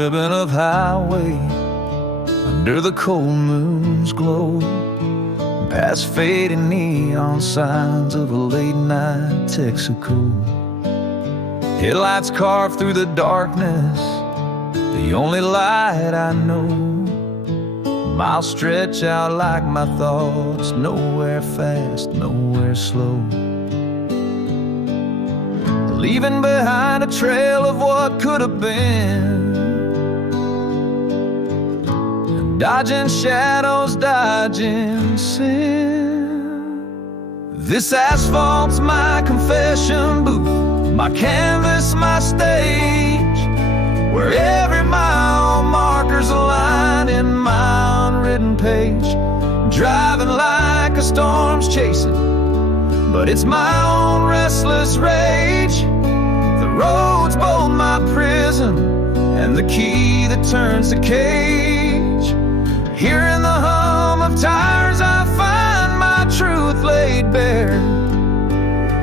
ribbon of highway under the cold moon's glow, past fading neon signs of a late night Texaco. Headlights carved through the darkness, the only light I know. Miles stretch out like my thoughts, nowhere fast, nowhere slow. Leaving behind a trail of what could have been, dodging shadows, dodging sin. This asphalt's my confession booth, my canvas, my stage, where every mile marker's a line in my unwritten page. Driving like a storm's chasing, but it's my own restless rage. The road's both my prison and the key that turns the cage. Here in the hum of tires I find my truth laid bare.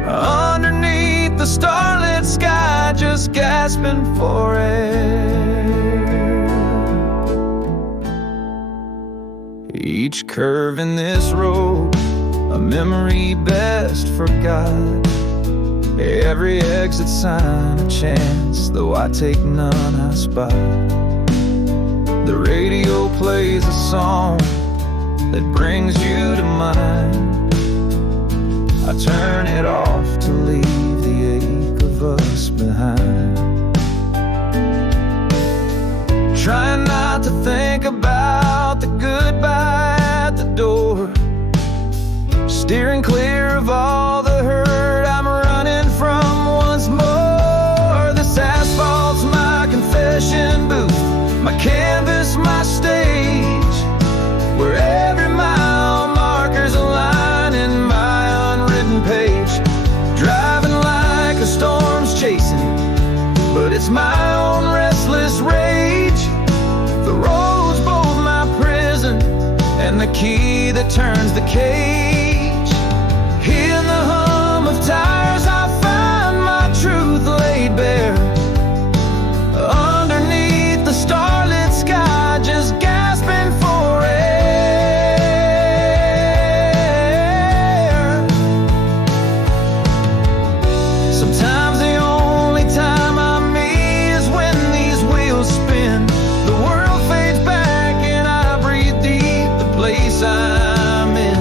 Underneath the starlit sky, just gasping for air. Each curve in this road, a memory best forgot. Every exit sign a chance, though I take none I spot. The radio plays a song that brings you to mind. I turn it off to leave the ache of us behind. Trying not to think about the goodbye at the door, steering clear of all the hurt I'm running from once more. This asphalt's my confession booth, my canvas, my stage, where every mile marker's a line in my unwritten page. Driving like a storm's chasing, but it's my own restless rage. The road's both my prison and the key that turns the cage. In the hum of tires I find my truth laid bare. Underneath the starlit sky, just gasping for air. Sometimes the only time I'm me is when these wheels spin. The world fades back and I breathe deep the place I'm in.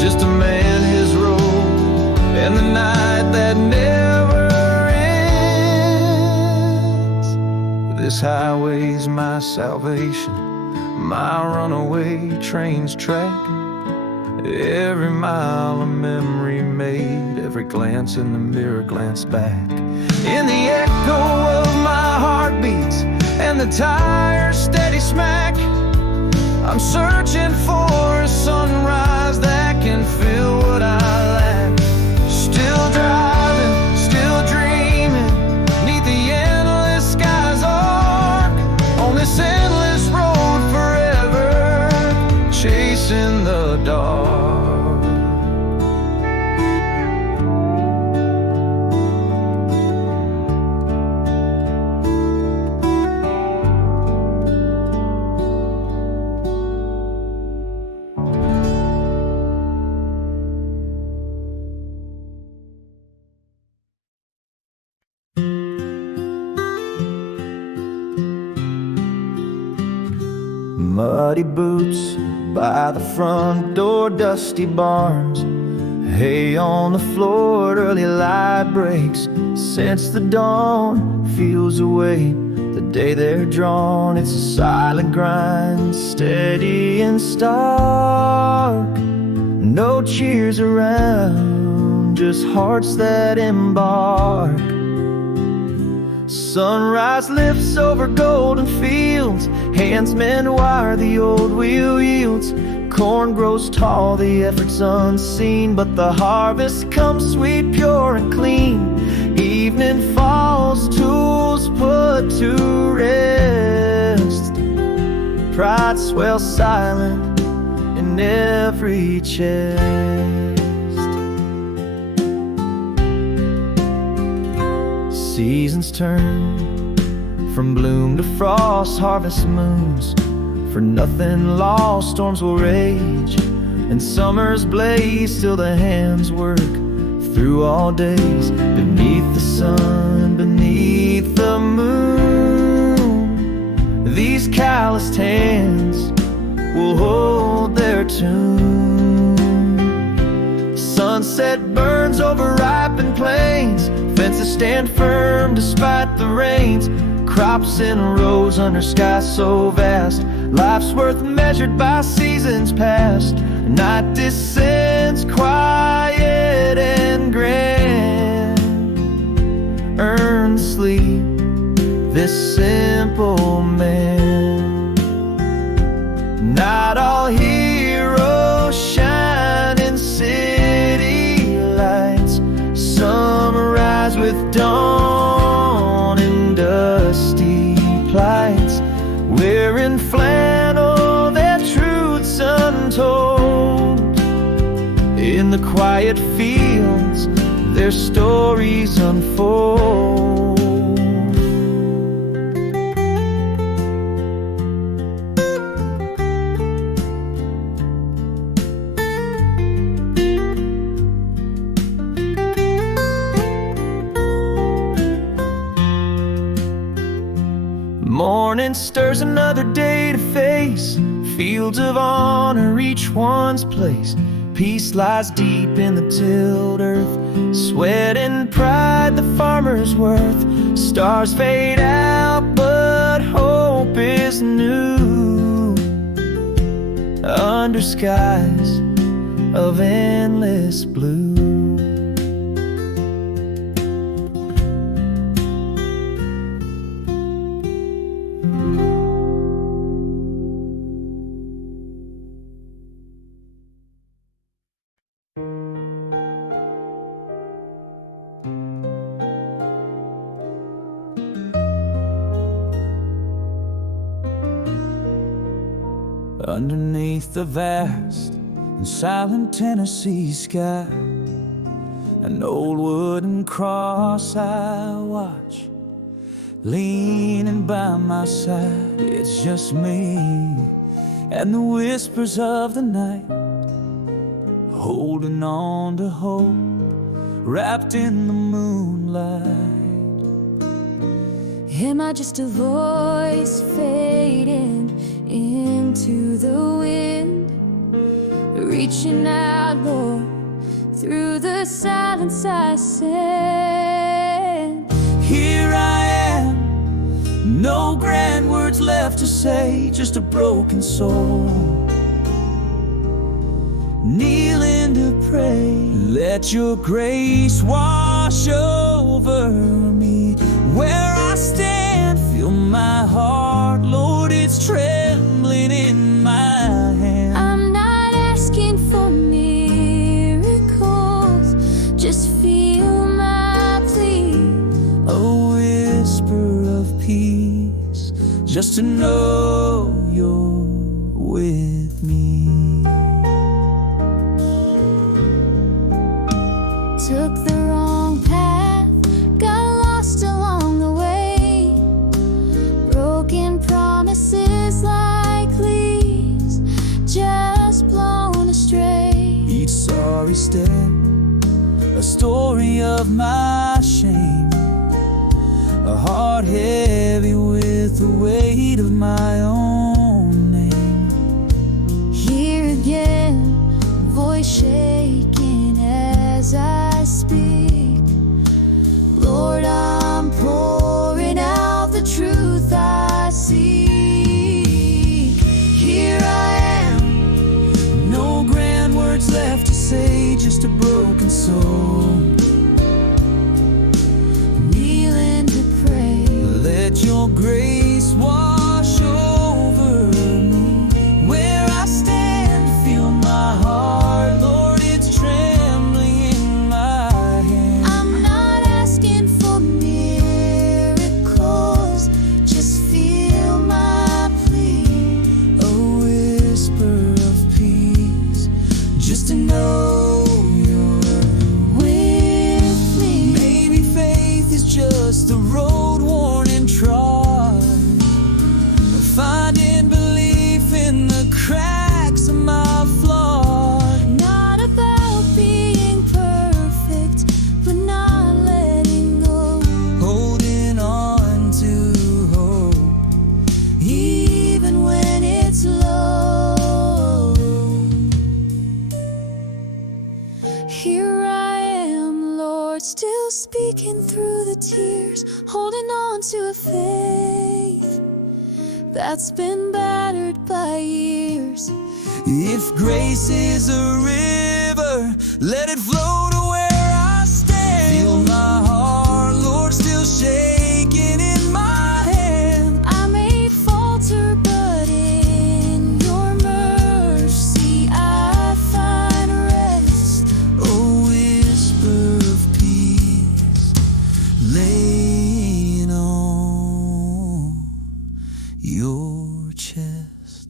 Just a man, his road, and the night that never ends. This highway's my salvation, my runaway train's track. Every mile a memory made, every glance in the mirror glance back. In the echo of my heartbeats and the tire's steady smack, I'm searching for a sunrise that can fill what I lack. Still driving, still dreaming, neath the endless sky's arc, on this endless road forever, chasing the dark. Muddy boots by the front door, dusty barns, hay on the floor, early light breaks. Since the dawn feels away, the day they're drawn. It's a silent grind, steady and stark. No cheers around, just hearts that embark. Sunrise lifts over golden fields, hands mend wire the old wheel yields. Corn grows tall, the effort's unseen, but the harvest comes sweet, pure and clean. Evening falls, tools put to rest. Pride swells silent in every chest. Seasons turn From bloom to frost, harvest moons, for nothing lost, storms will rage, and summers blaze till the hands work through all days. Beneath the sun, beneath the moon, these calloused hands will hold their tune. Sunset burns over ripened plains, fences stand firm despite the rains. Crops in rows under skies so vast, life's worth measured by seasons past. Night descends quiet and grand, earn sleep this simple man. Not all heroes shine in city lights, some rise with dawn in dusty plights, wearing flannel, their truths untold. In the quiet fields, their stories unfold. Morning stirs another day to face, fields of honor each one's place. Peace lies deep in the tilled earth, sweat and pride the farmer's worth. Stars fade out but hope is new, under skies of endless blue. Underneath the vast and silent Tennessee sky, an old wooden cross I watch, leaning by my side. It's just me and the whispers of the night, holding on to hope, wrapped in the moonlight. Am I just a voice fading into the wind, reaching out, Lord, through the silence I send? Here I am, no grand words left to say, just a broken soul, kneeling to pray. Let your grace wash over me. Where I stand, feel my heart, Lord, it's trembling in my hand. I'm not asking for miracles, just feel my plea. A whisper of peace, just to know you're with me. Took the wrong path, got lost along the way, broken promises like leaves, just blown astray. Each sorry step, a story of my shame, a heart heavy with the weight of my own name. Here again, voice shaking as I speak. Lord, I'm pouring out the truth I seek. Here I am, No grand words left to say, just a broken soul, kneeling to pray. let your grace wash over me. Where I stand, feel my heart, Lord, it's trembling in my hand. I'm not asking for miracles, just feel my plea. A whisper of peace, just to know you're with tears, holding on to a faith that's been battered by years. If grace is a river, let it flow to where I stand. Feel my heart, Lord, still shaking in my hand. I may falter, but in your mercy I find rest. A whisper of peace laying on your chest.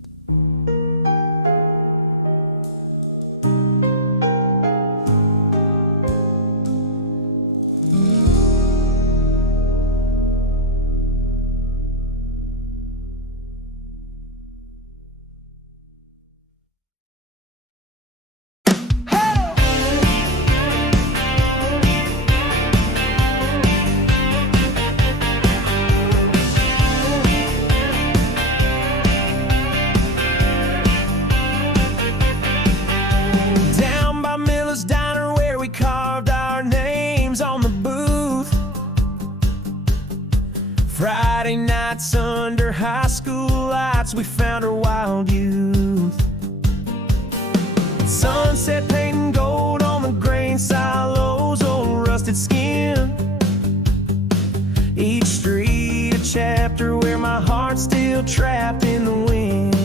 Down by Miller's Diner where we carved our names on the booth. Friday nights under high school lights, we found our wild youth. Sunset painting gold on the grain silos, old rusted skin. Each street a chapter where my heart's still trapped in the wind.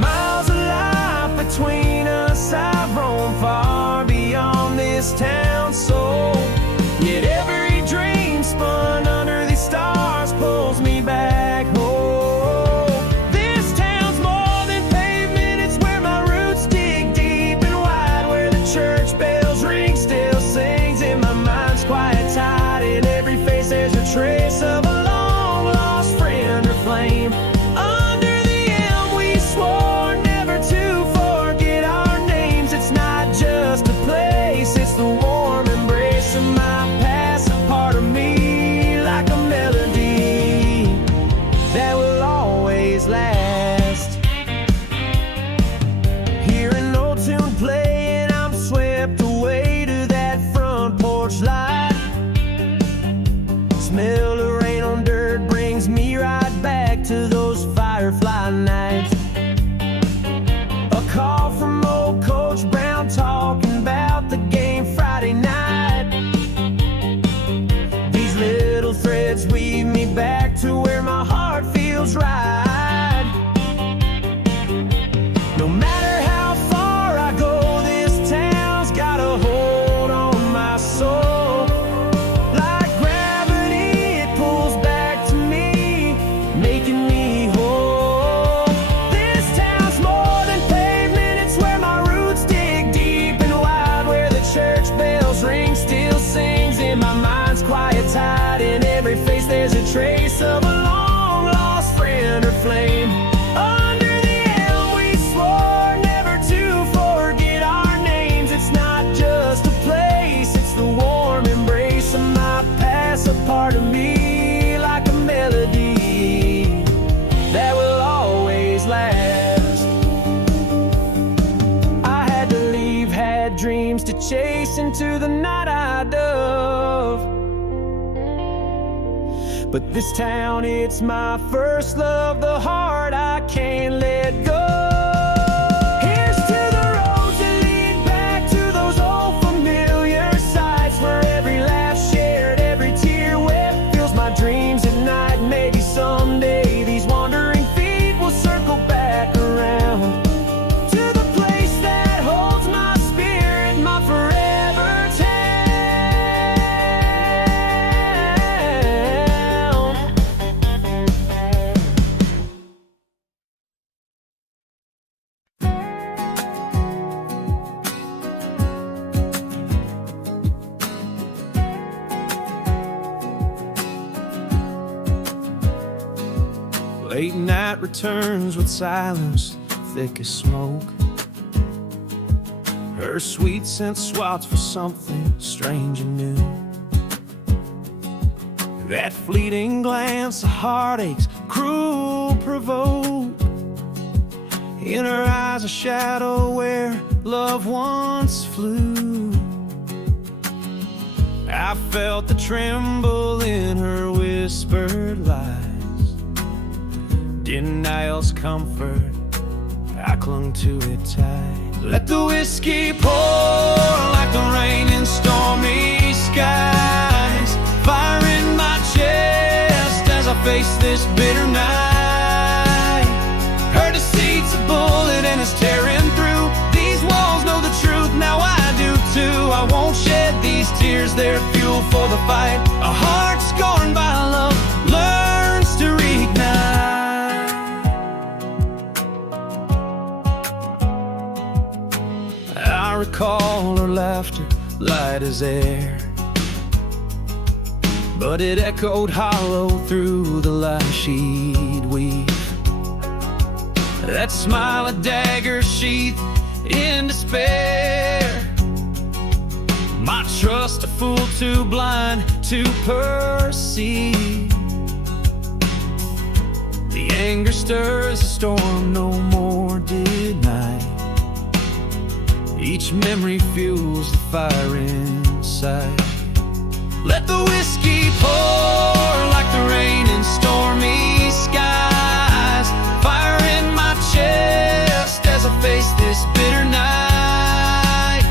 Miles of life between us, I've roamed far beyond this town's soul. Yet every dream spun under these stars pulls me back home. This town's more than pavement, it's where my roots dig deep and wide, where the church bells ring still sings in my mind's quiet tide. In every face there's a trace of a long lost friend or flame. Under the elm we swore never to forget our names. It's not just a place, it's the warm embrace of my past, a part of me like a melody that will always last. Hearing old tune play and I'm swept away to that front porch light. Smell of rain on dirt brings me right back to those firefly nights. A call from old Coach Brown talking about the game Friday night. These little threads weave me back to where my heart feels right. No matter how far I go, this town's got a hold on my soul. Like gravity, it pulls back to me, making me whole. This town's more than pavement, it's where my roots dig deep and wide, where the church bells ring still sings in my mind's quiet tide. In every face there's a trace of a long lost friend or flame. Under the elm we swore never to forget our names. It's not just a place, it's the warm embrace of my past, a part of me like a melody that will always last. I had to leave, had dreams to chase into the night I dove. But this town, it's my first love, the heart I can't let go. Here's to the roads that lead back to those old familiar sights, where every laugh shared, every tear wept fills my dreams at night. Maybe someday these wandering feet will circle back around to the place that holds my spirit, my forever town. Late night returns with silence thick as smoke. Her sweet scent swats for something strange and new. That fleeting glance of heartaches, cruel provoke. In her eyes a shadow where love once flew. I felt the tremble in her whispered lies. Denial's comfort, I clung to it tight. Let the whiskey pour like the rain in stormy skies. Fire in my chest as I face this bitter night. Her deceit's a bullet and it's tearing through. These walls know the truth, now I do too. I won't shed these tears, they're fuel for the fight. A heart scorned by love learns to reignite. I recall her laughter, light as air, but it echoed hollow through the lies she'd weave. That smile a dagger sheath in despair. My trust a fool too blind to perceive. The anger stirs a storm no more denied. Each memory fuels the fire inside. Let the whiskey pour like the rain in stormy skies. Fire in my chest as I face this bitter night.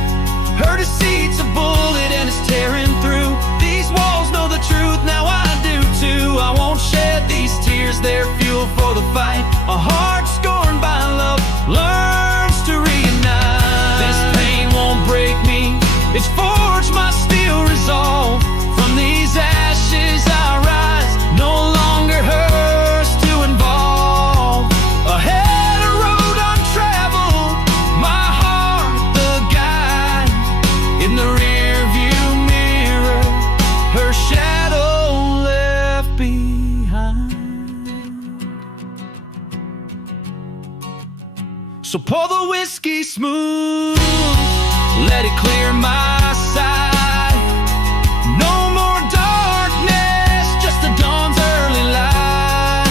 Her deceit's a bullet and it's tearing through. These walls know the truth, now I do too. I won't shed these tears, they're fuel for the fight. A heart scorned by love learns to reunite. This pain won't break me, it's forged my steel resolve. From these ashes I rise, no longer hers to involve. Ahead a road untraveled, my heart the guide. In the rear view mirror, her shadow left behind. So pour the whiskey smooth, let it clear my sight. No more darkness, just the dawn's early light.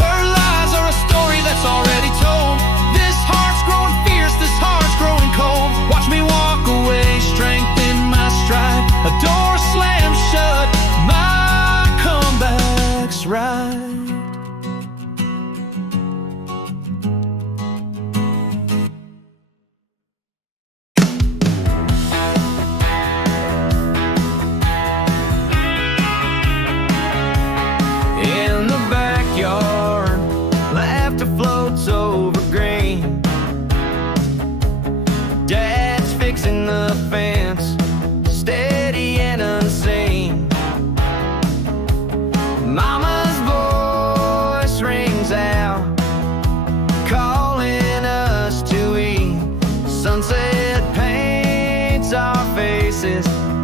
Her lies are a story that's already told. This heart's growing fierce, this heart's growing cold. Watch me walk away, strength in my stride. A door slammed shut, my comeback's right.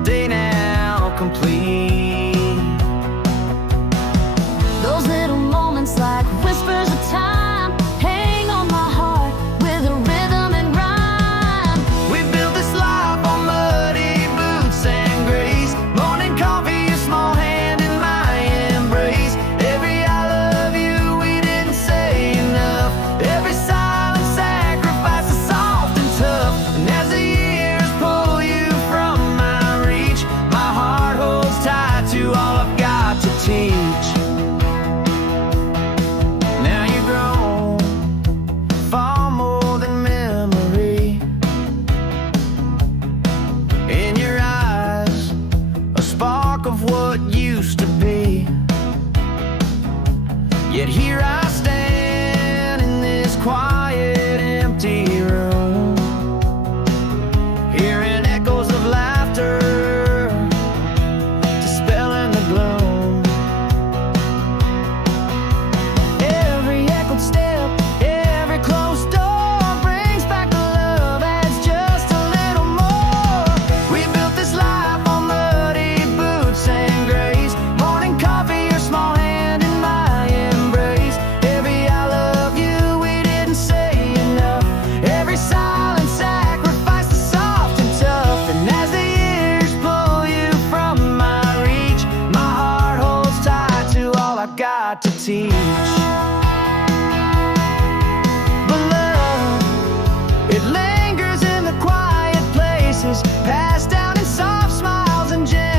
Day now complete. Those little moments like whispers of time hang on my heart with a rhythm and rhyme. We built this life on muddy boots and grace. Morning coffee, a small hand in my embrace. Every I love you we didn't say enough. Every silent sacrifice is soft and tough. And as the years pull you from my reach, my heart holds tight to all I've got to teach. Now you're grown, far more than memory. In your eyes, a spark of what used to be. Yet here I stand in this quiet, empty room, hearing echoes of laughter, dispelling the gloom. Every echoed step, every closed door brings back the love, adds just a little more. We built this life on muddy boots and grace. Morning coffee, your small hand in my embrace. Every I love you we didn't say enough. Every silent sacrifice is soft and tough. And as the years pull you from my reach, my heart holds tight to all I got to teach. But love, it lingers in the quiet places, passed down in soft smiles and gentle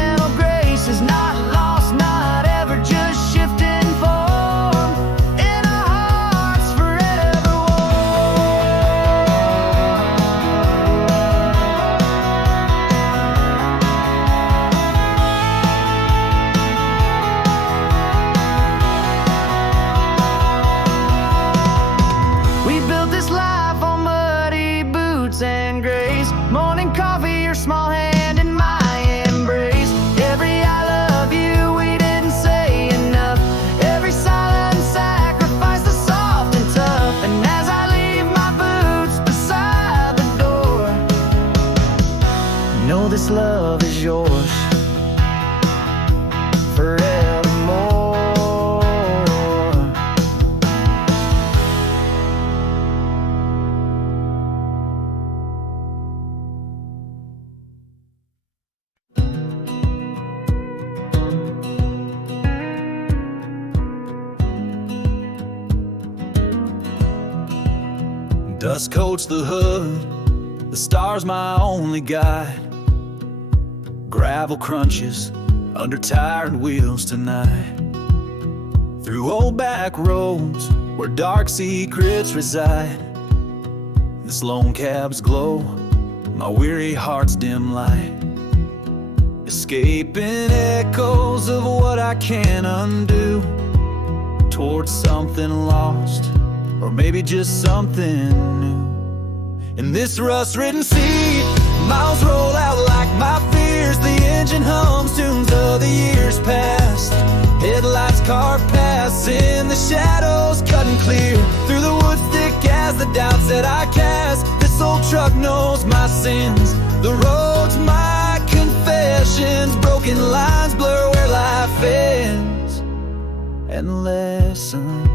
Dust coats the hood, the star's my only guide. Gravel crunches under tired wheels tonight. Through old back roads where dark secrets reside. This lone cab's glow, my weary heart's dim light. Escaping echoes of what I can't undo, towards something lost, or maybe just something new. In this rust-ridden sea, miles roll out like my fears. The engine hums tunes of the years past. Headlights carved paths in the shadows, cutting clear through the woods thick as the doubts that I cast. This old truck knows my sins, the road's my confessions. Broken lines blur where life ends, and lessons.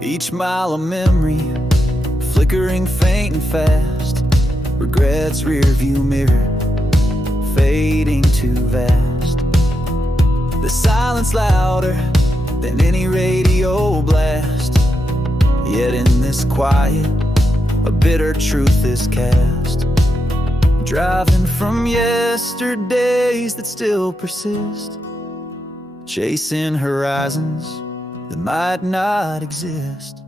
Each mile of memory, flickering faint and fast. Regrets rear view mirror, fading too vast. The silence louder than any radio blast. Yet in this quiet, a bitter truth is cast. Driving from yesterdays that still persist, chasing horizons that might not exist.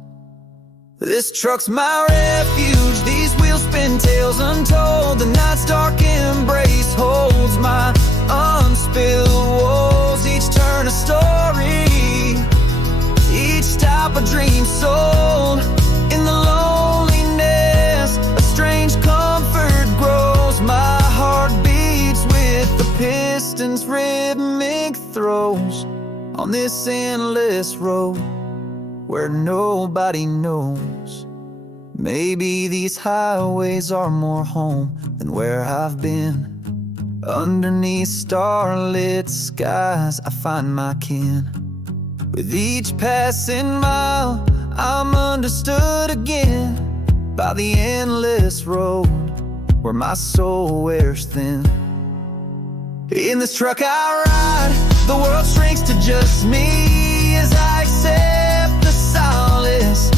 This truck's my refuge, these wheels spin tales untold. The night's dark embrace holds my unspilled woes. Each turn a story, each stop a dream sold. In the loneliness, a strange comfort grows. My heart beats with the piston's rhythmic throws. On this endless road where nobody knows, maybe these highways are more home than where I've been. Underneath starlit skies I find my kin. With each passing mile I'm understood again by the endless road where my soul wears thin. In this truck I ride, the world shrinks to just me as I accept the solace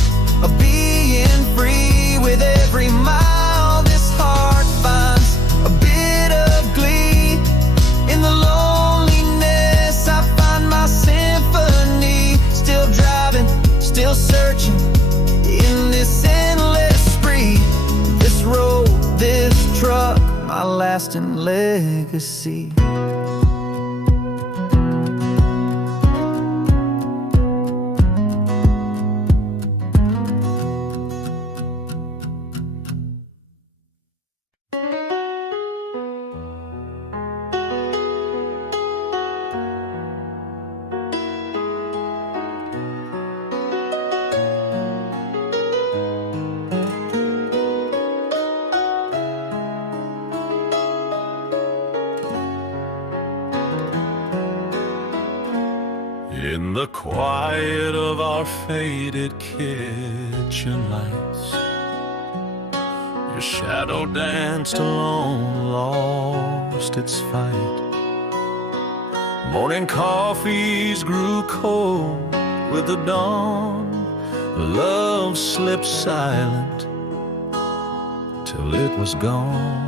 of being free. With every mile this heart finds a bit of glee. In the loneliness I find my symphony. Still driving, still searching in this endless spree. This road, this truck, my lasting legacy. In the quiet of our faded kitchen lights, your shadow danced alone, lost its fight. Morning coffees grew cold with the dawn. Love slipped silent till it was gone.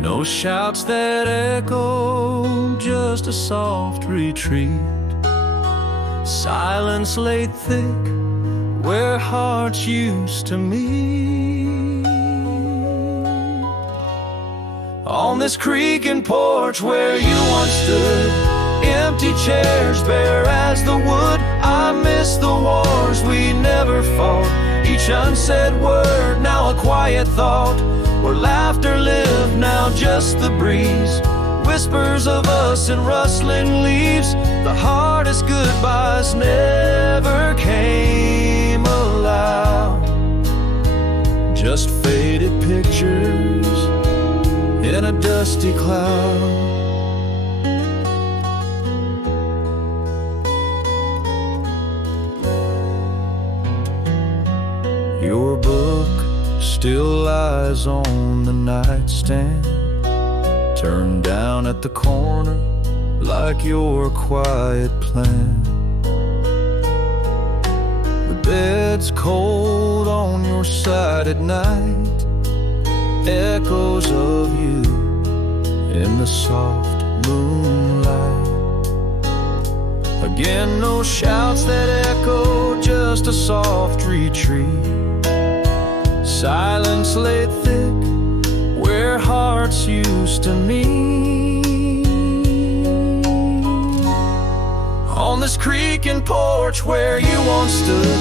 No shouts that echo, just a soft retreat. Silence laid thick where hearts used to meet. On this creaking porch where you once stood, empty chairs bare as the wood. I miss the wars we never fought, each unsaid word now a quiet thought. Where laughter lived, now just the breeze. Whispers of us and rustling leaves. The hardest goodbyes never came aloud. Just faded pictures in a dusty cloud. Your book still lies on the nightstand, turned down at the corner like your quiet plan. The bed's cold on your side at night, echoes of you in the soft moonlight. Again, no shouts that echo, just a soft retreat. Silence laid thick where hearts used to meet. On this creaking porch where you once stood,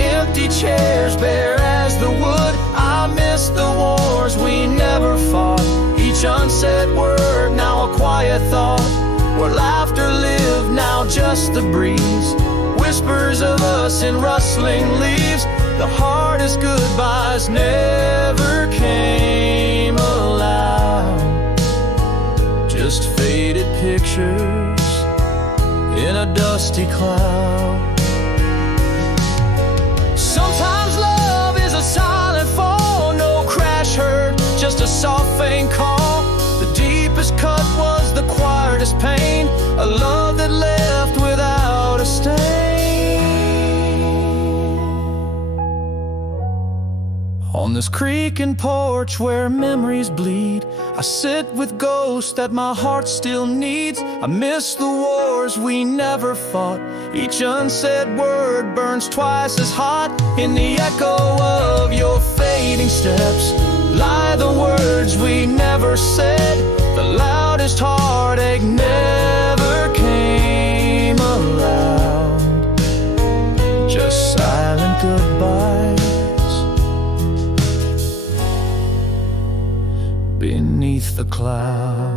empty chairs bare as the wood. I miss the wars we never fought, each unsaid word now a quiet thought. Where laughter lived, now just the breeze, whispers of us in rustling leaves. The hardest goodbyes never came aloud, just faded pictures in a dusty cloud. Sometimes love is a silent fall, no crash heard, just a soft faint call. The deepest cut was the quietest pain, a love that left without a stain. On this creaking porch where memories bleed, I sit with ghosts that my heart still needs. I miss the wars we never fought, each unsaid word burns twice as hot. In the echo of your fading steps lie the words we never said. The loudest heartache never came around, just silent goodbyes beneath the clouds.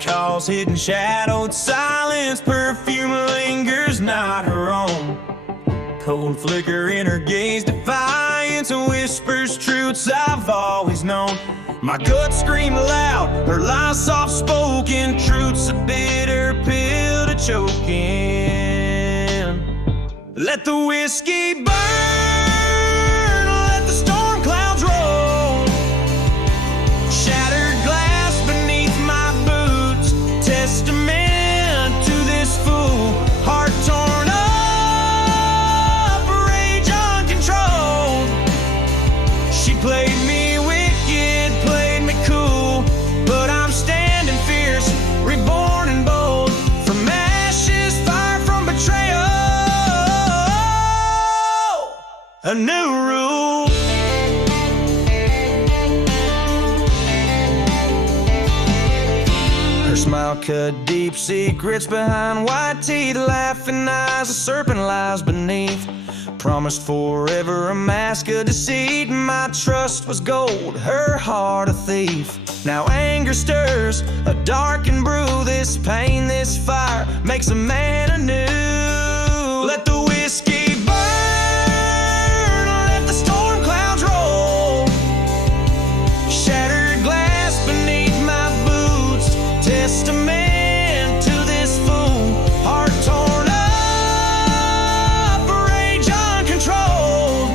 Calls, hidden shadowed silence, perfume lingers not her own. Cold flicker in her gaze, defiance, and whispers truths I've always known. My guts scream loud, her lies soft spoken, truths a bitter pill to choke in. Let the whiskey burn, let the storm clouds roll. Shattered glass beneath my boots, testament to this fool. Heart torn up, rage uncontrolled. She played me wicked, played me cool, but I'm standing fierce, reborn and bold. From ashes, fire from betrayal, a new rule. Her smile cut deep, secrets behind white teeth, laughing eyes, a serpent lies beneath. Promised forever, a mask of deceit. My trust was gold, her heart a thief. Now anger stirs, a darkened brew. This pain, this fire makes a man anew. Let the whiskey burn, let the storm clouds roll. Shattered glass beneath my boots, testament to this fool. Heart torn up, rage uncontrolled.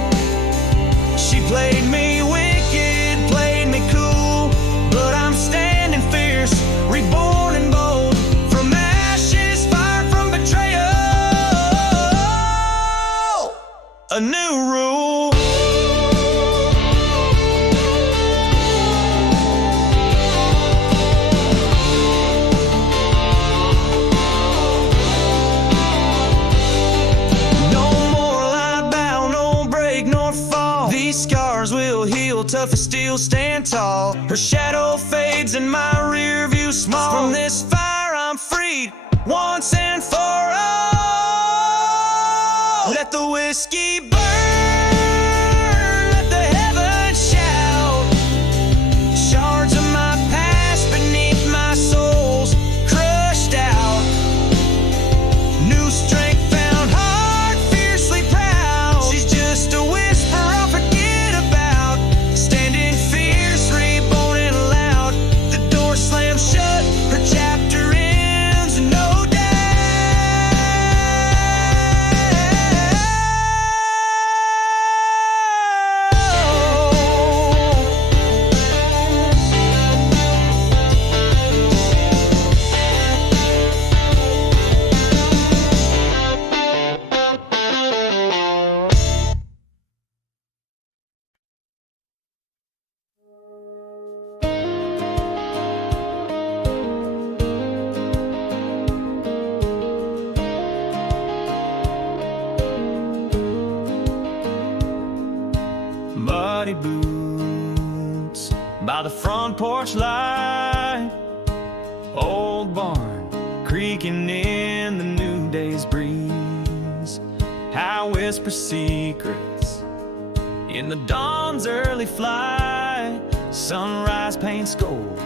She played me wicked, played me cool, but I'm standing fierce, reborn and bold. From ashes, fire from betrayal, a new rule. No more lie bow, no break nor fall. These scars will heal, tough as steel, stand tall. Her shadow fades in my rear view small. From this fire I'm freed, once and for all. Let the whiskey burn, let the heavens shout. Shards of my past by the front porch light. Old barn creaking in the new day's breeze. I whisper secrets in the dawn's early flight. Sunrise paints gold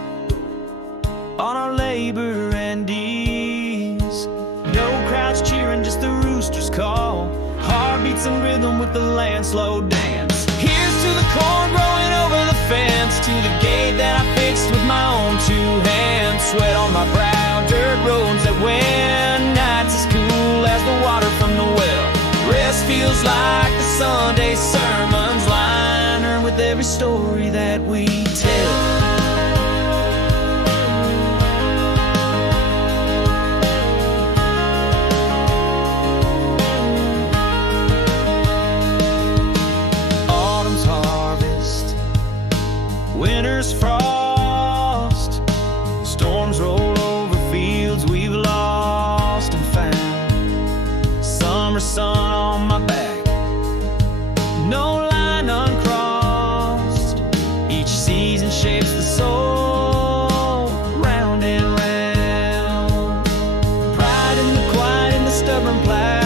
on our labor and ease. No crowds cheering, just the rooster's call. Heartbeats and rhythm with the land slow dance. Here's to the corn growing over the fence, to the gate that I fixed with my own two hands. Sweat on my brow, dirt roads that win. Nights as cool as the water from the well. Rest feels like the Sunday sermons, liner with every story that we tell. Winter's frost, storms roll over fields we've lost and found. Summer sun on my back, no line uncrossed. Each season shapes the soul, round and round. Pride in the quiet, in the stubborn plow,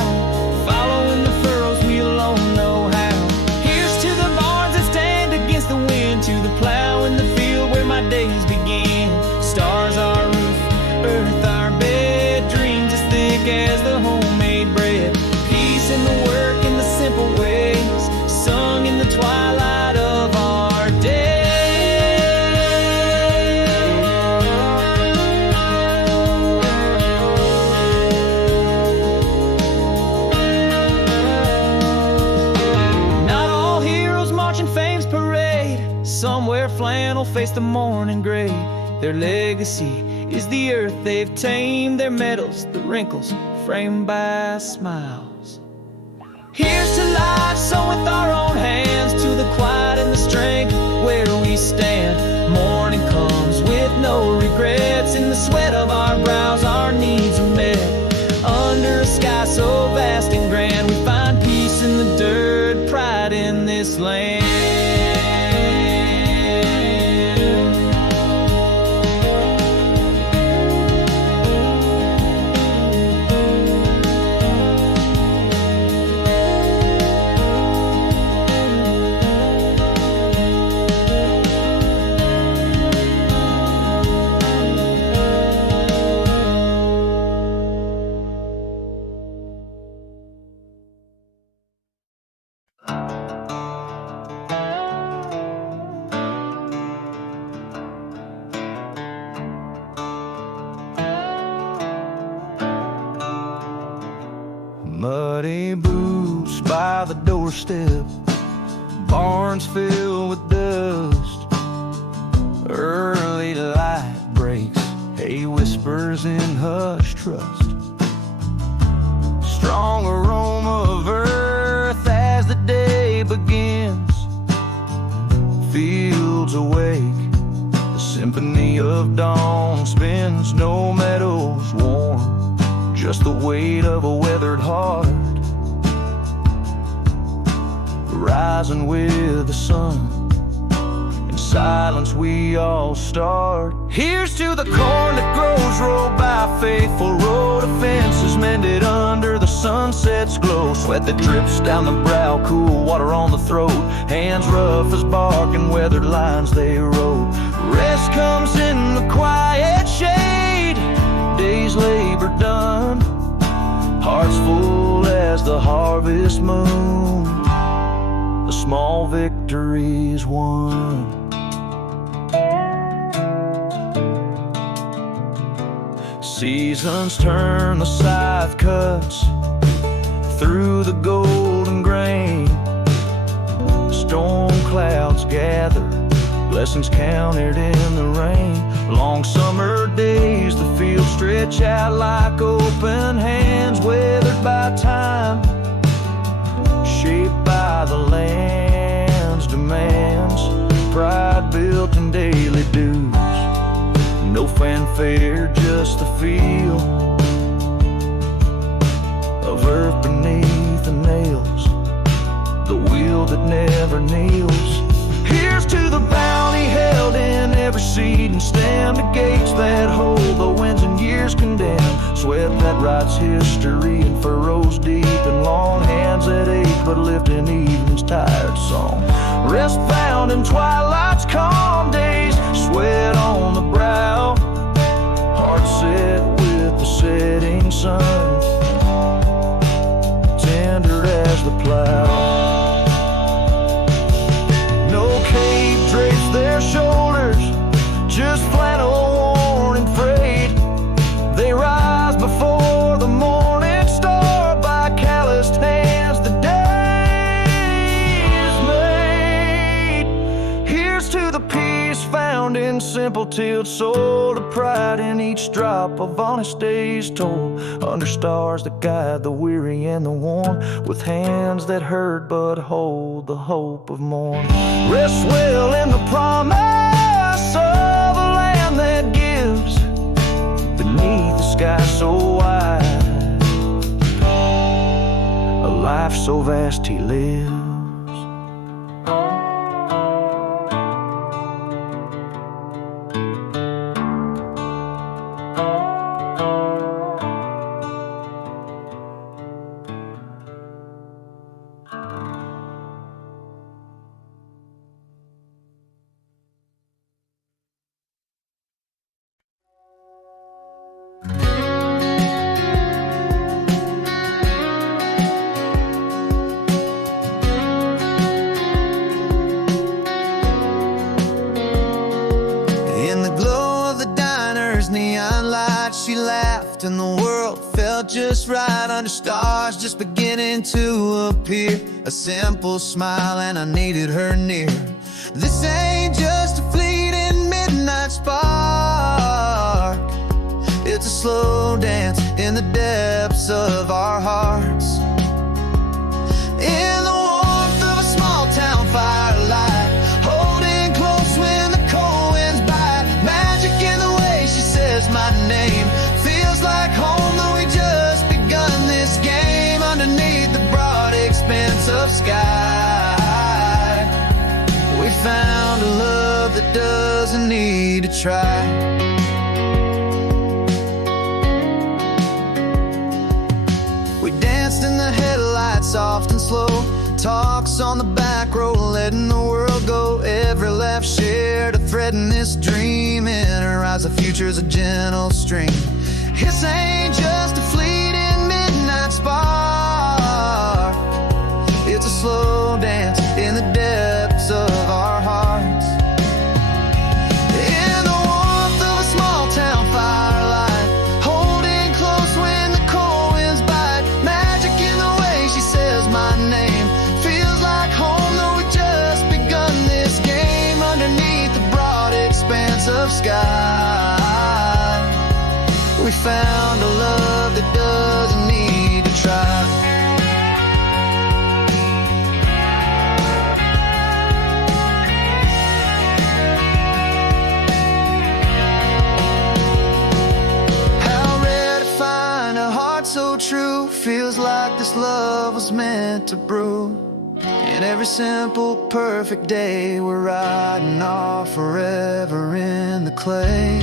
following the furrows we alone know how. Here's to the barns that stand against the wind, to the plow in the field where my days begin. Stars our roof, earth our bed, dreams as thick as the homemade bread. Peace in the work, in the simple ways, sung in the twilight of our day. Not all heroes march in fame's parade. Some wear flannel, face the morning gray. Their legacy is the earth they've tamed, their medals, the wrinkles framed by smiles. Here's to life sown with our own hands, to the quiet and the strength where we stand. Morning comes with no regrets, in the sweat of our brows our needs are met. Under a sky so vast and grand, we find peace in the dirt, pride in this land. Muddy boots by the doorstep, barns filled with dust. Early light breaks, hay whispers in hushed trust. Strong aroma of earth as the day begins. Fields awake, the symphony of dawn spins. No meadows warm, just the weight of a weathered heart. Rising with the sun, in silence we all start. Here's to the corn that grows, rolled by a faithful road of fences mended under the sunset's glow. Sweat that drips down the brow, cool water on the throat. Hands rough as bark and weathered lines they wrote. Rest comes in the quiet shade, day's labor done. Hearts full as the harvest moon, the small victories won. Seasons turn, the scythe cuts through the golden grain. Storm clouds gather, blessings counted in the rain. Long summer days, the fields stretch out like open hands, weathered by time, shaped by the land's demands. Pride built in daily dues, no fanfare, just the feel of earth beneath the nails, the wheel that never kneels. Here's to the bounty held in stem to gates that hold the winds and years condemn. Sweat that writes history in furrows deep, and long hands that ache but lift in evening's tired song. Rest found in twilight's calm days, sweat on the brow, heart set with the setting sun, tender as the plow. No cape drapes their shoulders, just flannel worn and frayed. They rise before the morning star by calloused hands. The day is made. Here's to the peace found in simple tilled soul, to pride in each drop of honest days told, under stars that guide the weary and the worn, with hands that hurt but hold the hope of morn. Rest well in the promise of a land that gives, beneath the sky so wide, a life so vast he lives. She laughed and the world felt just right, under stars just beginning to appear. A simple smile and I needed her near. This ain't just a fleeting midnight spark, it's a slow dance in the depths of our hearts. In the warmth of a small town firelight, holding close when the cold winds bite. Magic in the way she says my name, feels like home though we just begun this game. Underneath the broad expanse of sky, we found a love that doesn't need to try. We danced in the headlights, soft and slow, talks on the back row, letting the world go. Every laugh shared, a thread in this dream. In her eyes, the future's a gentle stream. This ain't just a fleeting midnight spark, it's a slow dance in the depths of our hearts. In the warmth of a small town firelight, holding close when the cold winds bite. Magic in the way she says my name, feels like home though we just begun this game. Underneath the broad expanse of sky, we found a love that doesn't need to try. How rare to find a heart so true, feels like this love was meant to brew. In every simple, perfect day, we're riding off forever in the clay.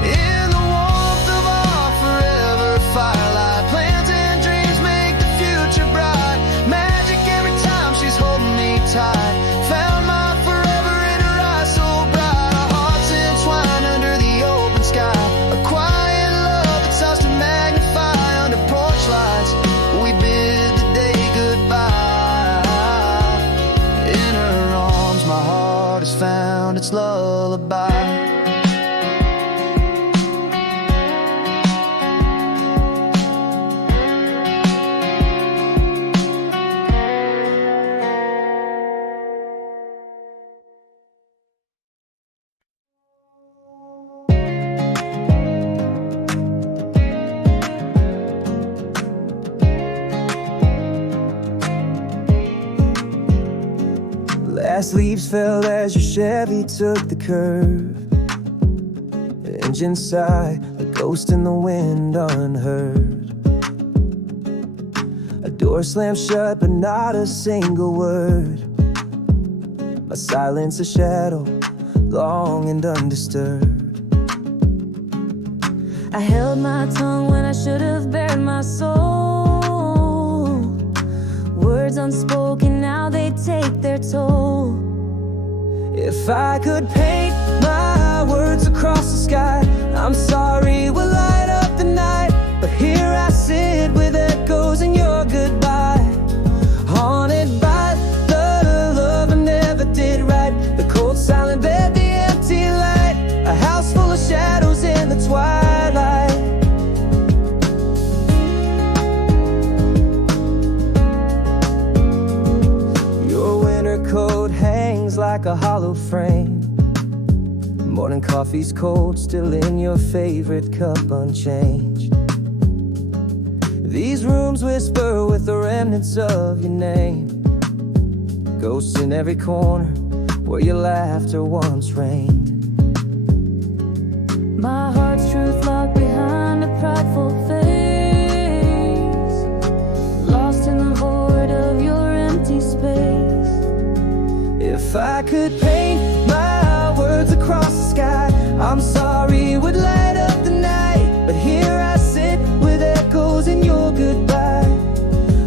In the warmth of our forever firelight, plans and dreams make the future bright. Magic every time she's holding me tight, found my forever in her eyes so bright. Our hearts entwined under the open sky, a quiet love that starts to magnify. Under porch lights, we bid the day goodbye. In her arms, my heart has found its lullaby. Last leaves fell as your Chevy took the curve. The engine sigh, a ghost in the wind unheard. A door slammed shut, but not a single word. My silence a shadow, long and undisturbed. I held my tongue when I should have bared my soul. Words unspoken, now they take their toll. If I could paint my words across the sky, I'm sorry we'll light up the night. But here I sit with echoes in your goodbye, haunted by the love I never did right. The cold silent bed, the empty light, a house full of shadows in the twilight. Your winter coat hangs like a hollow frame. Morning coffee's cold, still in your favorite cup unchanged. These rooms whisper with the remnants of your name. Ghosts in every corner where your laughter once reigned. My heart's truth locked behind a prideful face, lost in the void of your empty space. If I could paint my words across the sky, I'm sorry would light up the night. But here I sit with echoes in your goodbye,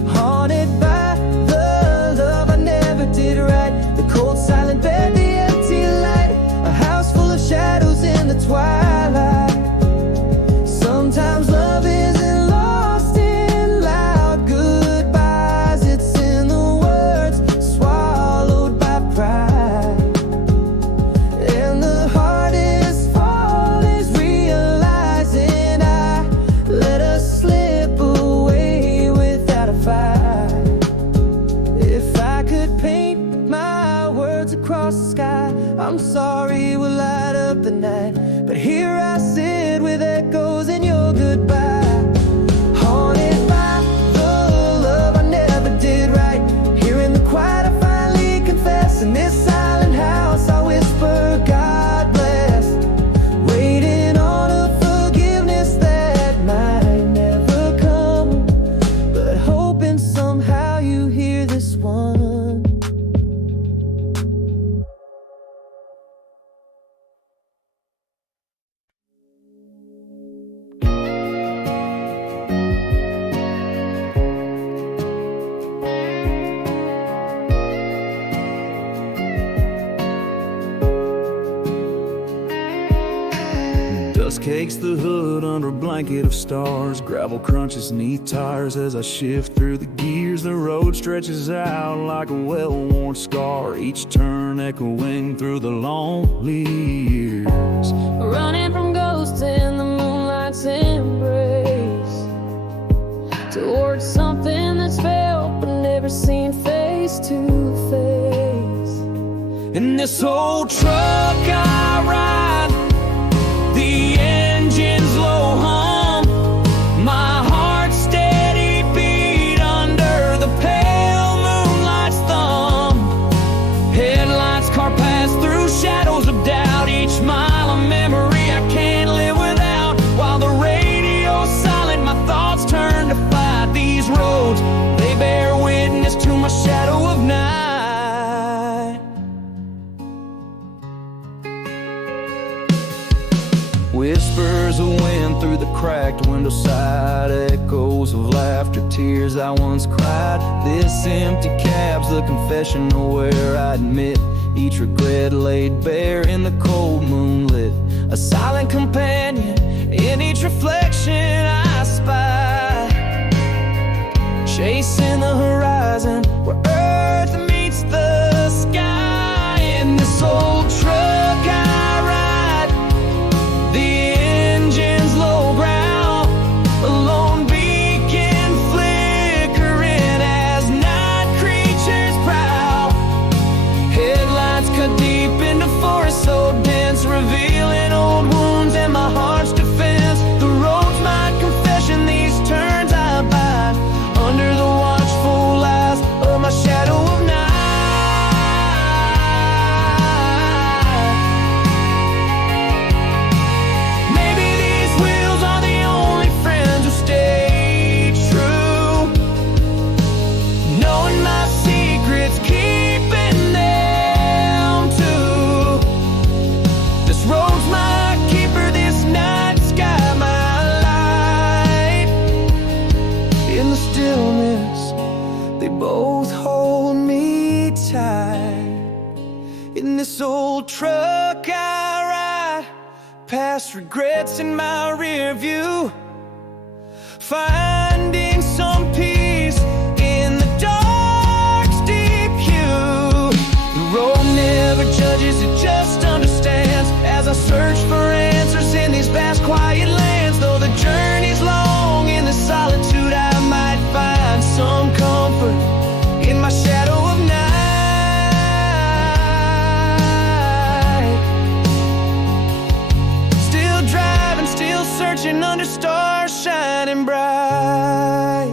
haunted by the love I never did right. The cold silent bed, the empty light, a house full of shadows in the twilight. Sometimes love isn't lost in loud goodbyes, it's in the words swallowed by pride. And the hardest fall is realizing I let us slip away without a fight. If I could paint my words across the sky, I'm sorry we'll light up the night. But here I sit with echoes in your goodbye, haunted by the love I never did right. Here in the quiet I finally confess, in this silent house I whisper God bless, waiting on a forgiveness that might never come, but hoping somehow you hear this one. Dust cakes the hood under a blanket of stars. Gravel crunches neath tires as I shift through the gears. The road stretches out like a well-worn scar, each turn echoing through the lonely years. Running from ghosts in the moonlight's embrace, towards something that's felt but never seen face to face. In this old truck I ride, the engine's low hum, my heart's steady beat under the pale moonlight's thumb. Headlights car pass through shadows of doubt, each mile a memory I can't live without. While the radio's silent, my thoughts turn to fight. These roads, they bear witness to my shadow of night. Whispers of wind through the cracked window side, echoes of laughter, tears I once cried. This empty cab's the confessional where I admit each regret laid bare in the cold moonlit. A silent companion in each reflection I spy, chasing the horizon where earth meets the sky. In this old truck I ride, the engine's low growl, a lone beacon flickering as night creatures prowl. Headlights cut deep into forest so dense, revealing old wounds and my heart's defense. The road's my confession, these turns I bide under the watchful eyes of my In this old truck I ride, past regrets in my rear view, finding some peace in the dark's deep hue. The road never judges, it just understands. As I search for answers in these vast quiet lands, though the journey's long, in the solitude I might find some comfort in my shadow of night. Still driving, still searching under stars shining bright.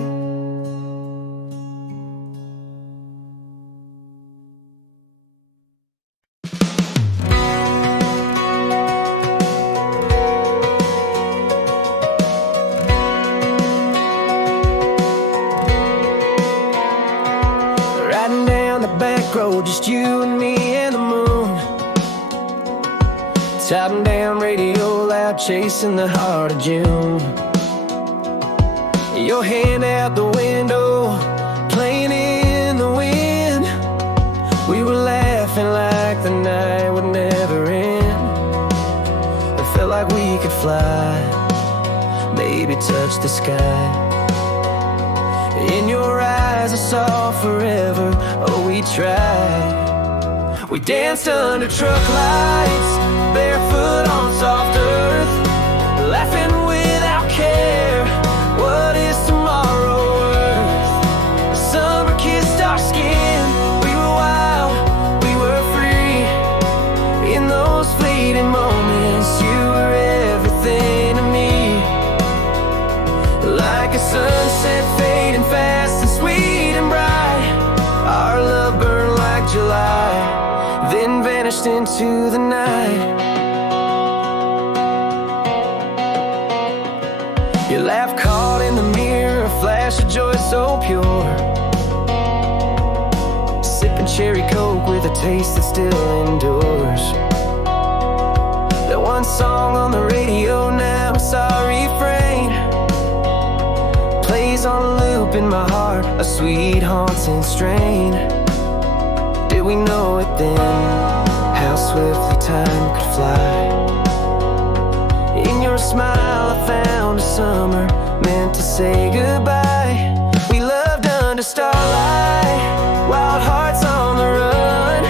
Riding down the back road, just you and me and the moon. Topping down radio loud, chasing the heart of June. Your hand out the window, playing in the wind. We were laughing like the night would never end. It felt like we could fly, maybe touch the sky. In your eyes I saw forever, oh we tried. We danced under truck lights, barefoot on soft earth, laughing without care. What is tomorrow worth? The summer kissed our skin. We were wild, we were free. In those fleeting moments, you were everything to me. Like a sunset fading fast and sweet and bright, our love burned like July, then vanished into the night. Your laugh caught in the mirror, a flash of joy so pure. Sipping cherry coke with a taste that still endures. That one song on the radio now, a sorry refrain, plays on a loop in my heart, a sweet haunting strain. Did we know it then, how swiftly time could fly? In your smile I found a summer meant to say goodbye. We loved under starlight, wild hearts on the run.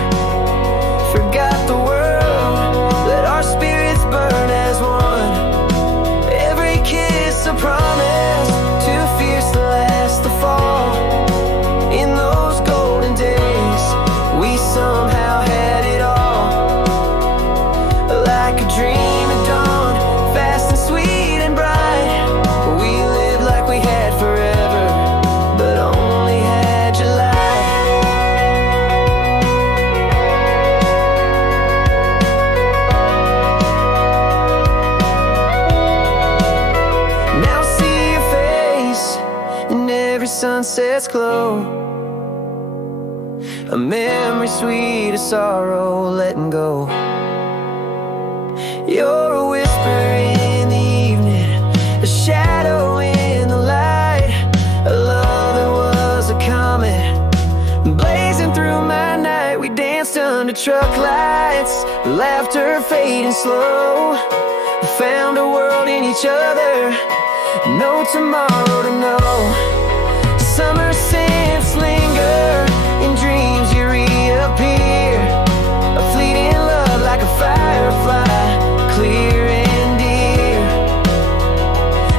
Forgot the world, let our spirits burn as one. Every kiss a promise, too fierce to last the fall. In those golden days, we somehow had it all. Like a dream at dawn, fast and sweet and bright. We lived like we had forever, but only had July. Now see your face in every sunset's glow, a memory sweet as sorrow letting go. You're a whisper in the evening, a shadow in the light, a love that was a comet blazing through my night. We danced under truck lights, laughter fading slow. We found a world in each other, no tomorrow to know. Summer scents linger, in dreams you reappear. A fleeting love like a firefly, clear and dear.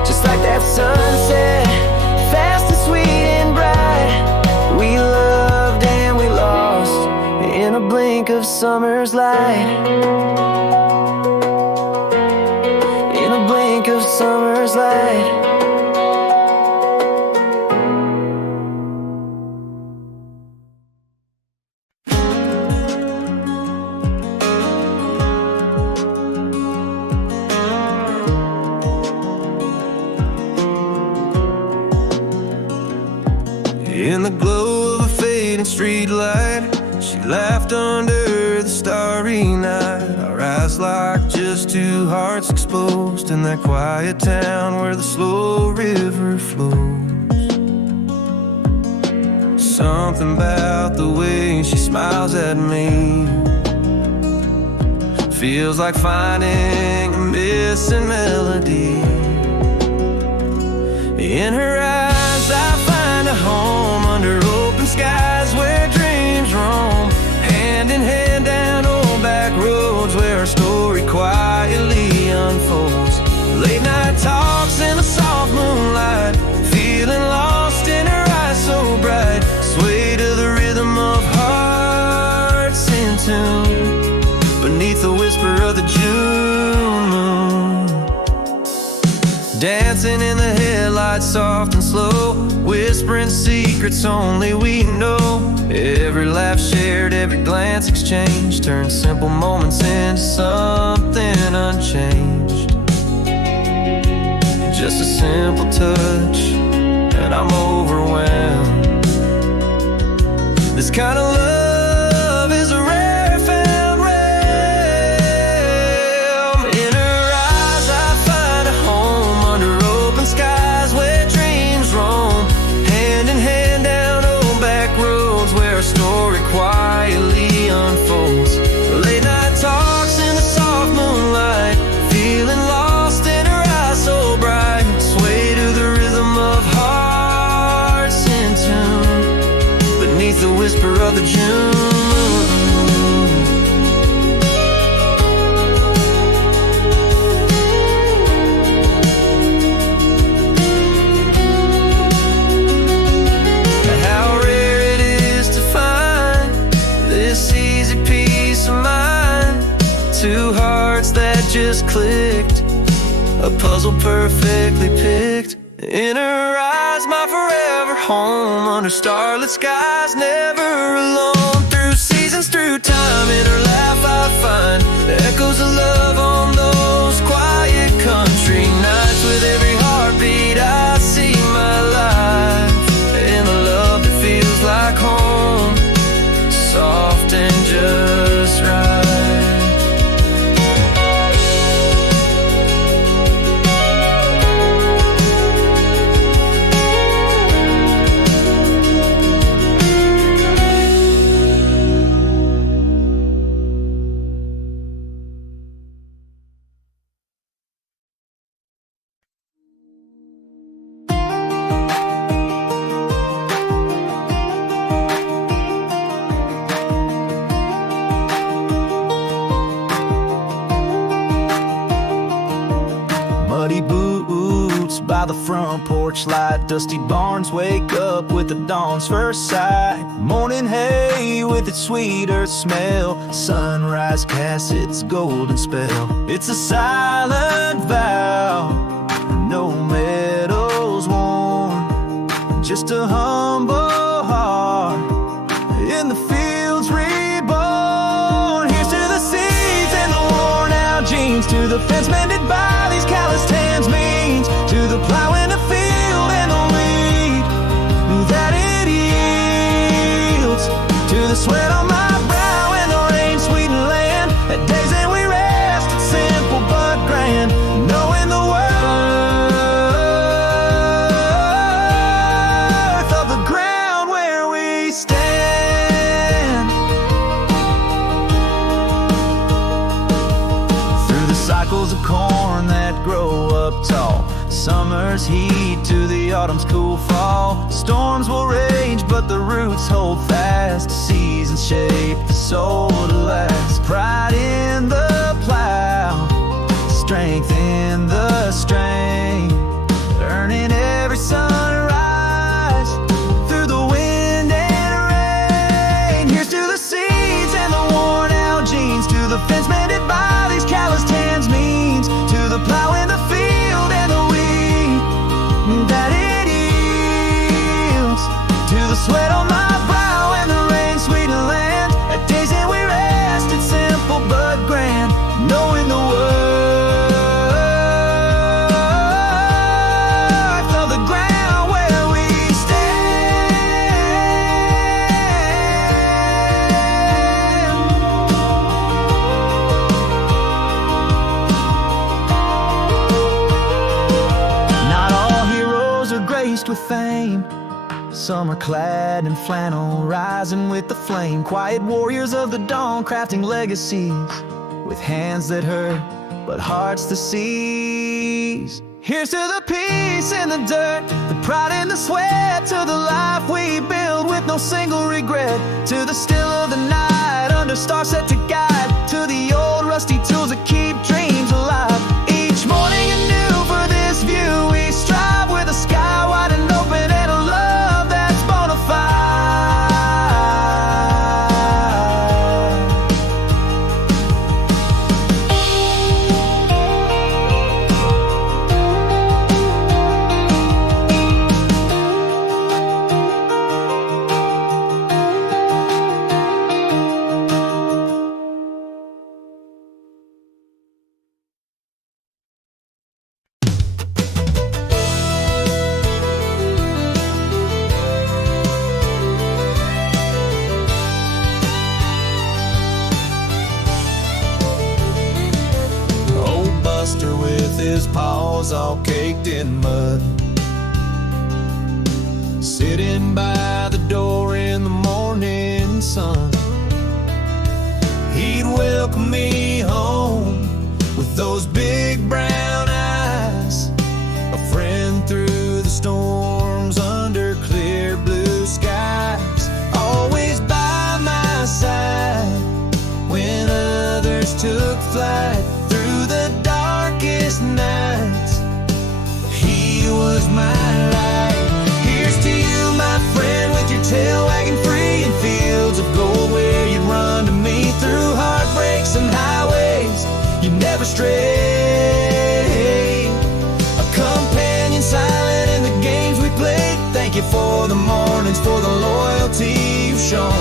Just like that sunset, fast and sweet and bright. We loved and we lost in a blink of summer's light. In a blink of summer's light. In the glow of a fading street light, she laughed under the starry night. Our eyes locked, just two hearts exposed in that quiet town where the slow river flows. Something about the way she smiles at me feels like finding a missing melody. In her eyes I find a home under open skies where dreams roam, hand in hand down old back roads where our story quietly unfolds. Late night talks in the soft moonlight, feeling lost in her eyes so bright, sway to the rhythm of hearts in tune beneath the whisper of the June moon. Dancing in the headlights soft and slow, whispering secrets only we know. Every laugh shared, every glance exchanged, turns simple moments into something unchanged. Just a simple touch and I'm overwhelmed. This kind of love is a rare found realm. In her eyes I find a home under open skies where dreams roam, hand in hand down old back roads where our story quietly unfolds. Late night talks in the soft moonlight, feeling lost in her eyes so bright, sway to the rhythm of hearts in tune beneath the whisper of the June. How rare it is to find this easy peace of mind, two hearts that just clicked, a puzzle perfectly picked. In her eyes, my forever home under starlit skies, never alone. Through seasons, through time, in her laugh I find the echoes of love on those quiet country nights. With every heartbeat I see my life in the love that feels like home, soft and just right. Muddy boots by the front porch light, dusty barns wake up with the dawn's first sight. Morning hay with its sweet earth smell, sunrise casts its golden spell. It's a silent vow, no medals worn, just a humble heart in the fields reborn. Here's to the seeds and the worn out jeans, to the fence mended by these calloused hands means, to the plow in the field and the weed that it yields, to the sweat on my brow and the rain sweetened land, at days that we rest, it's simple but grand, knowing the worth of the ground where we stand. Through the cycles of corn that grow up tall, summer's heat to the autumn's cool fall, storms will rage but the roots hold fast, seasons shape the soul to last. Pride in the plow, strength in the strain, earning every sunrise through the wind and rain. Here's to the seeds and the worn out jeans, to the fence mended by these calloused hands means, to the plow in the field and the weed that it yields, to the sweat on my brow and the rain sweetened land, at days that we rest, it's simple but grand, knowing the worth of the ground where we stand. Not all heroes are graced with fame, some are clad in flannel, rising with the flame. Quiet warriors of the dawn, crafting legacies with hands that hurt, but hearts to seize. Here's to the peace in the dirt, the pride in the sweat, to the life we build with no single regret, to the still of the night under stars set to guide, to the old rusty tools that keep dreams alive. Each morning anew for this view we strive, with a sky wide and open and a love that's bona fide. His paws all caked in mud, sitting by the door in the morning sun. He'd welcome me home with those big brown eyes, a friend through the storms under clear blue skies, always by my side when others took flight through the darkest nights. He was my light. Here's to you, my friend, with your tail wagging free in fields of gold where you'd run to me through heartbreaks and highways you never strayed. A companion silent in the games we played. Thank you for the mornings, for the loyalty you've shown.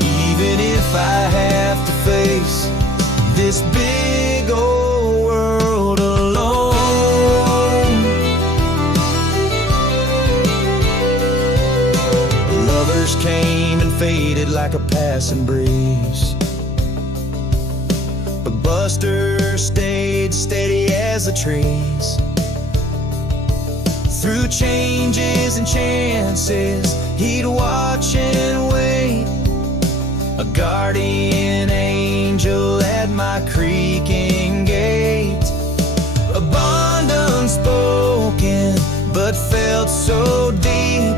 Even if I have to face this big old world alone. Lovers came and faded like a passing breeze, but Buster stayed steady as the trees. Through changes and chances, he'd watch and wait, a guardian angel at my creaking gate. A bond unspoken, but felt so deep.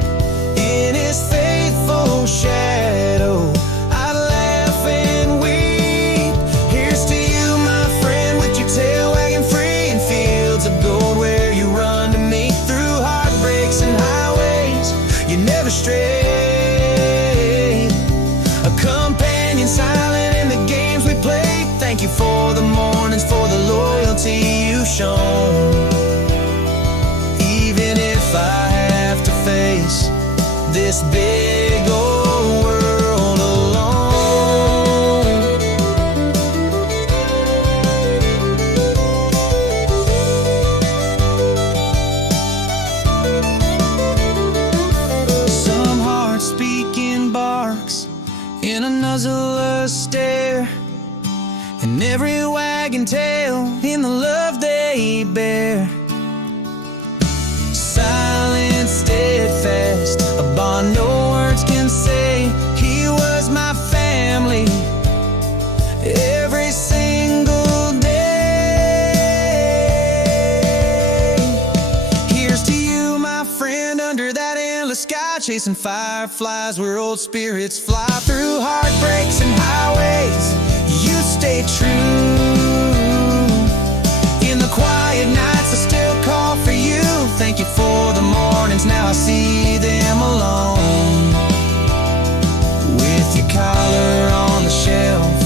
In his faithful shadow, I'd laugh and weep. Here's to you, my friend, with your tail wagging free in fields of gold where you run to me through heartbreaks and highways you never strayed. A companion silent in the games we played. Thank you for the mornings, for the loyalty you've shown. Even if I have to face this big old world alone. Some hearts speaking barks in a nuzzler stare, and every wagging tail in the love they bear. Silent, steadfast, a bond no words can say. He was my family every single day. Here's to you, my friend, under that endless sky, chasing fireflies where old spirits fly. Through heartbreaks and highways you stay true. In the quiet nights I still call for you. Thank you for the mornings, now I see them alone. With your collar on the shelf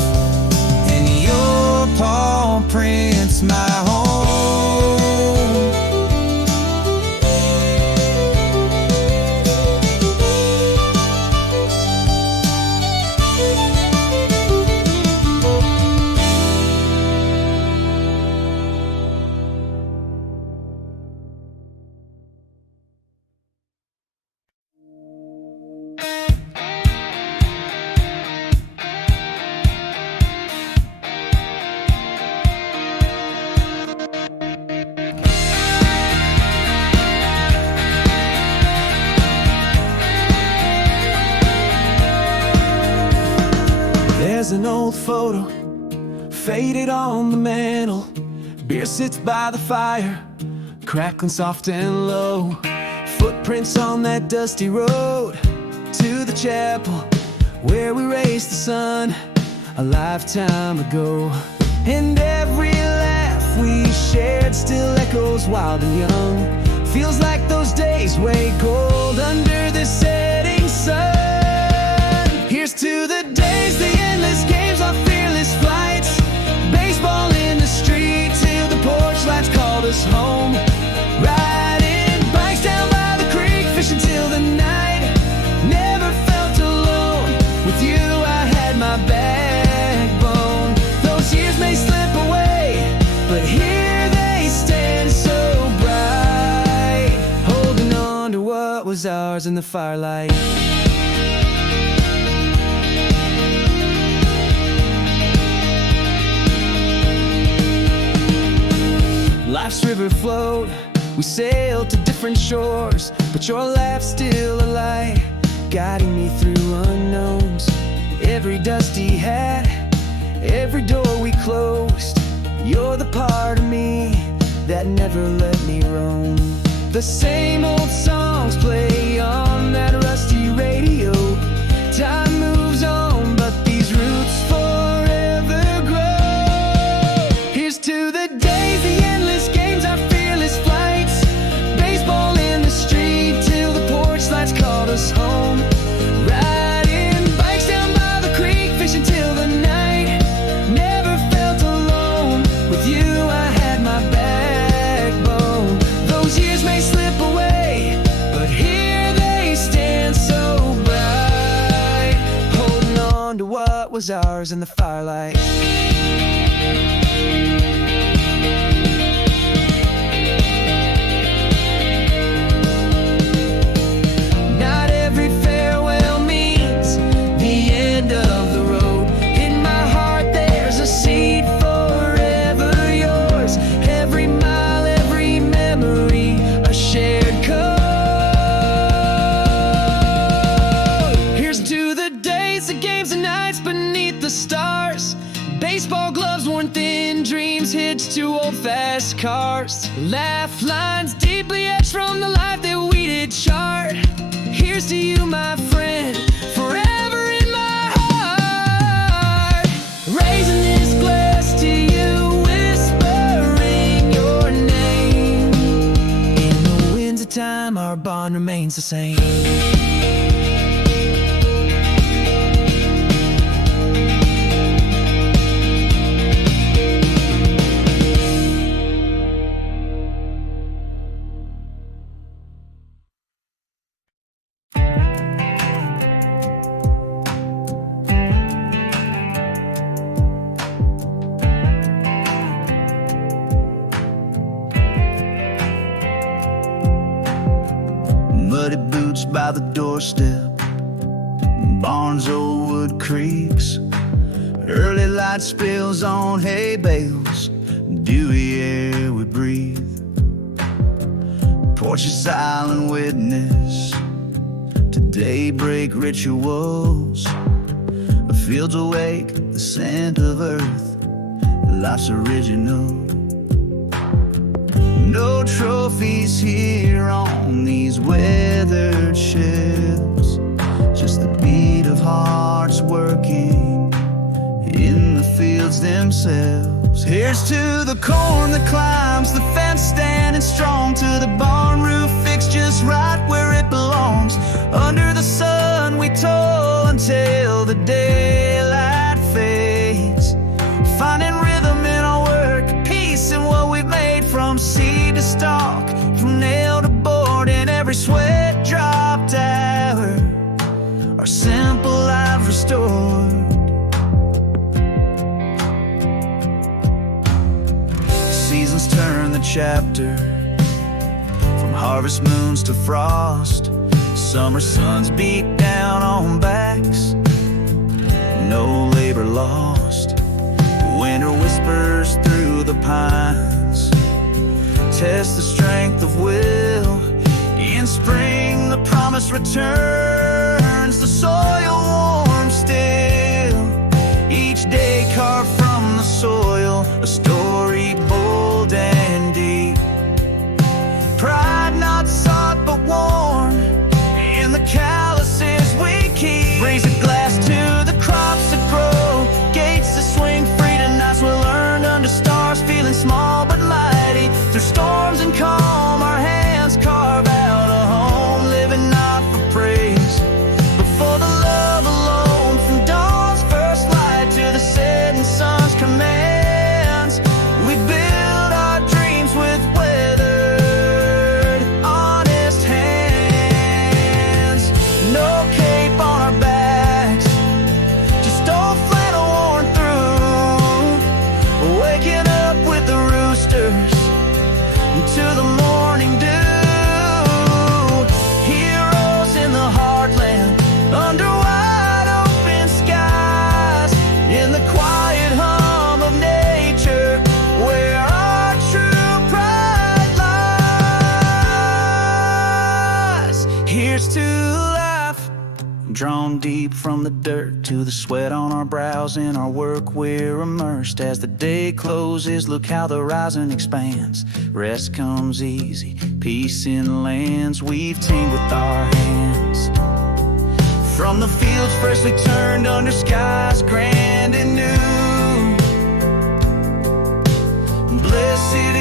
and your paw prints my home. There's an old photo, faded on the mantle. Beer sits by the fire, crackling soft and low. Footprints on that dusty road to the chapel where we raised the sun a lifetime ago. And every laugh we shared still echoes wild and young. Feels like those days weigh gold under the setting sun. Here's to the days, the endless games, our fearless flights. Baseball in the street till the porch lights called us home. Riding bikes down by the creek, fishing till the night. Never felt alone. With you I had my backbone. Those years may slip away, but here they stand so bright, holding on to what was ours in the firelight. Life's river flowed, we sailed to different shores, but your laugh's still a light, guiding me through unknowns. Every dusty hat, every door we closed, you're the part of me that never let me roam. The same old songs play on that rusty radio. Time moves on, but these roots forever grow. Here's to the days, the endless games, our fearless flights. Baseball in the street till the porch lights called us home. Riding bikes down by the creek, fishing till the night. Never felt alone. With you I had my backbone. Those years may slip away, but here they stand so bright, holding on to what was ours in the firelight. Not every farewell means the end of the road. In my heart there's a seed forever yours. Every mile, every memory, a shared code. Here's to the days, the games, the nights beneath the stars. Baseball gloves worn thin, dreams hitched to old fast cars. Laugh lines deeply etched from the life that we did chart. Here's to you, my friend, forever in my heart. Raising this glass to you, whispering your name. In the winds of time, our bond remains the same. Muddy boots by the doorstep, barns, old wood creeks, early light spills on hay bales, dewy air we breathe. Porch is silent witness to daybreak rituals. The fields awake, the scent of earth, life's original. No trophies here on these weathered shelves, just the beat of hearts working in the fields themselves. Here's to the corn that climbs the fence, standing strong, to the barn roof fixed just right where it belongs. Under the sun we toil until the daylight fades, finding rhythm in our work, peace in what we've made. From seed to stalk, from nail to board, in every sweat dropped hour, our simple life restored. Seasons turn the chapter, from harvest moons to frost. Summer suns beat down on backs, no labor lost. Winter whispers through the pines, test the strength of will. In spring the promise returns, the soil warm still. carved from the soil, a story bold and deep. Pride not sought but worn in the calluses we keep. Raise a glass to the crops that grow, gates that swing free to nights we'll learn under stars, feeling small but mighty. Through storms and calm, our hands carve out a home, living not for praise, but for the love alone. From dawn's first light to the setting sun's commands, we build our dreams with weathered, honest hands. No cape on our backs, just old flannel worn through, waking up with the roosters to the morning dew. Heroes in the heartland, under wide open skies, in the quiet hum of nature, where our true pride lies. Here's to life, drawn deep from the dirt, to the sweat on our brows. In our work we're immersed. As the day closes, look how the horizon expands. Rest comes easy, peace in lands we've tamed with our hands. From the fields freshly turned under skies grand and new, blessed